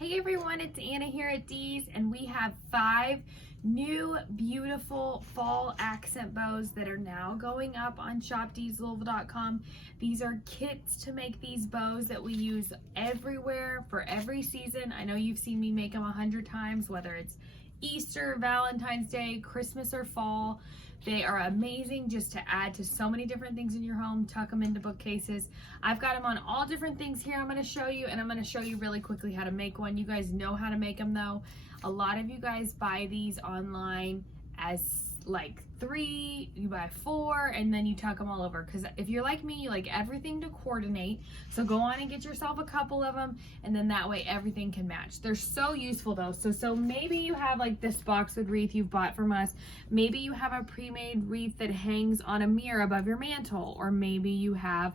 Hey everyone, it's Anna here at Dee's, and we have 5 new beautiful fall accent bows that are now going up on shopdeeslouisville.com. These are kits to make these bows that we use everywhere for every season. I know you've seen me make them 100 times, whether it's Easter, Valentine's Day, Christmas, or fall. They are amazing just to add to so many different things in your home, tuck them into bookcases. I've got them on all different things here I'm going to show you, and I'm going to show you really quickly how to make one. You guys know how to make them though. A lot of you guys buy these online as like 3, you buy 4, and then you tuck them all over, because if you're like me, you like everything to coordinate. So go on and get yourself a couple of them, and then that way everything can match. They're so useful though. So maybe you have like this boxwood wreath you've bought from us. Maybe you have a pre-made wreath that hangs on a mirror above your mantle, or maybe you have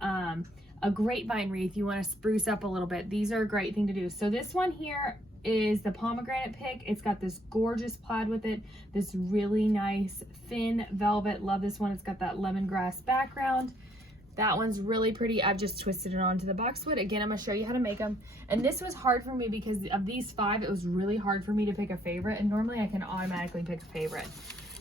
a grapevine wreath you want to spruce up a little bit. These are a great thing to do. So this one here is the pomegranate pick. It's got this gorgeous plaid with it, this really nice thin velvet. Love this one. It's got that lemongrass background. That one's really pretty. I've just twisted it onto the boxwood. Again, I'm going to show you how to make them. And this was hard for me because of these 5, it was really hard for me to pick a favorite, and normally I can automatically pick a favorite.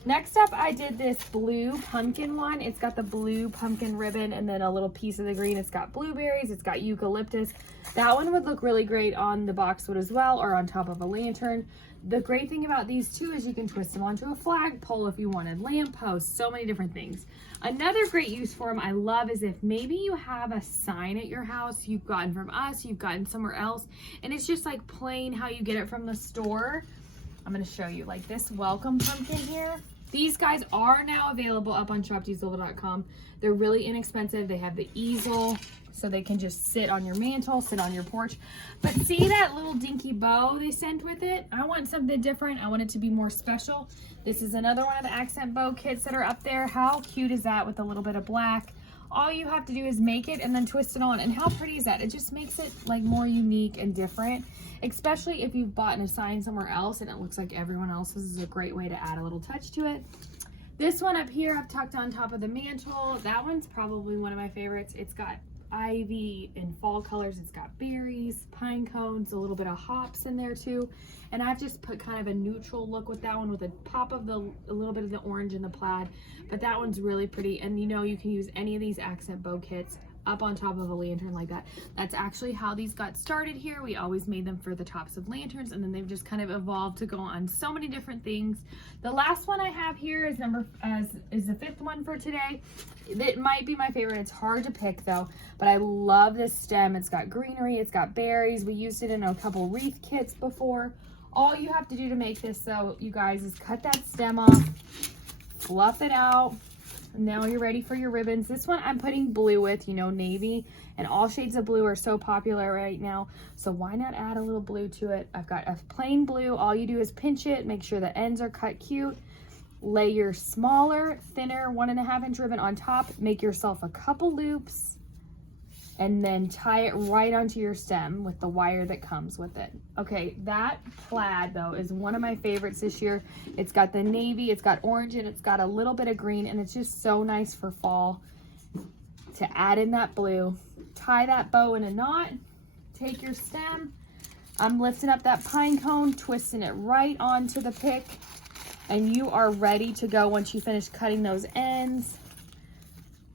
Next up, I did this blue pumpkin one. It's got the blue pumpkin ribbon and then a little piece of the green. It's got blueberries, it's got eucalyptus. That one would look really great on the boxwood as well, or on top of a lantern. The great thing about these too is you can twist them onto a flagpole if you wanted, lampposts, so many different things. Another great use for them I love is if maybe you have a sign at your house you've gotten from us, you've gotten somewhere else, and it's just like plain how you get it from the store. I'm going to show you like this welcome pumpkin here. These guys are now available up on shopdeeslouisville.com. They're really inexpensive. They have the easel, so they can just sit on your mantle, sit on your porch. But see that little dinky bow they sent with it? I want something different. I want it to be more special. This is another one of the accent bow kits that are up there. How cute is that with a little bit of black? All you have to do is make it and then twist it on. And how pretty is that? It just makes it like more unique and different, especially if you've bought a sign somewhere else and it looks like everyone else's. Is a great way to add a little touch to it. This one up here I've tucked on top of the mantle. That one's probably one of my favorites. It's got ivy in fall colors. It's got berries, pine cones, a little bit of hops in there too. And I've just put kind of a neutral look with that one with a pop of a little bit of the orange and the plaid. But that one's really pretty. And you know, you can use any of these accent bow kits up on top of a lantern like that. That's actually how these got started here. We always made them for the tops of lanterns, and then they've just kind of evolved to go on so many different things. The last one I have here is the 5th one for today. It might be my favorite. It's hard to pick though, but I love this stem. It's got greenery, it's got berries. We used it in a couple wreath kits before. All you have to do to make this though, you guys, is cut that stem off, fluff it out. Now you're ready for your ribbons. This one I'm putting blue with, you know, navy, and all shades of blue are so popular right now, so why not add a little blue to it? I've got a plain blue. All you do is pinch it, make sure the ends are cut cute, lay your smaller, thinner 1.5 inch ribbon on top, make yourself a couple loops, and then tie it right onto your stem with the wire that comes with it. Okay, that plaid though is one of my favorites this year. It's got the navy, it's got orange, and it's got a little bit of green, and it's just so nice for fall to add in that blue. Tie that bow in a knot, take your stem. I'm lifting up that pine cone, twisting it right onto the pick, and you are ready to go once you finish cutting those ends.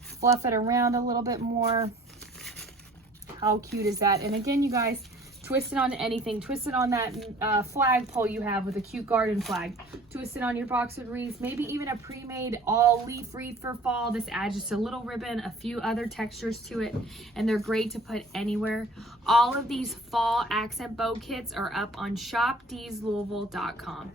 Fluff it around a little bit more. How cute is that? And again, you guys, twist it on anything. Twist it on that flagpole you have with a cute garden flag. Twist it on your boxwood wreath, maybe even a pre-made all leaf wreath for fall. This adds just a little ribbon, a few other textures to it, and they're great to put anywhere. All of these fall accent bow kits are up on shopdeeslouisville.com.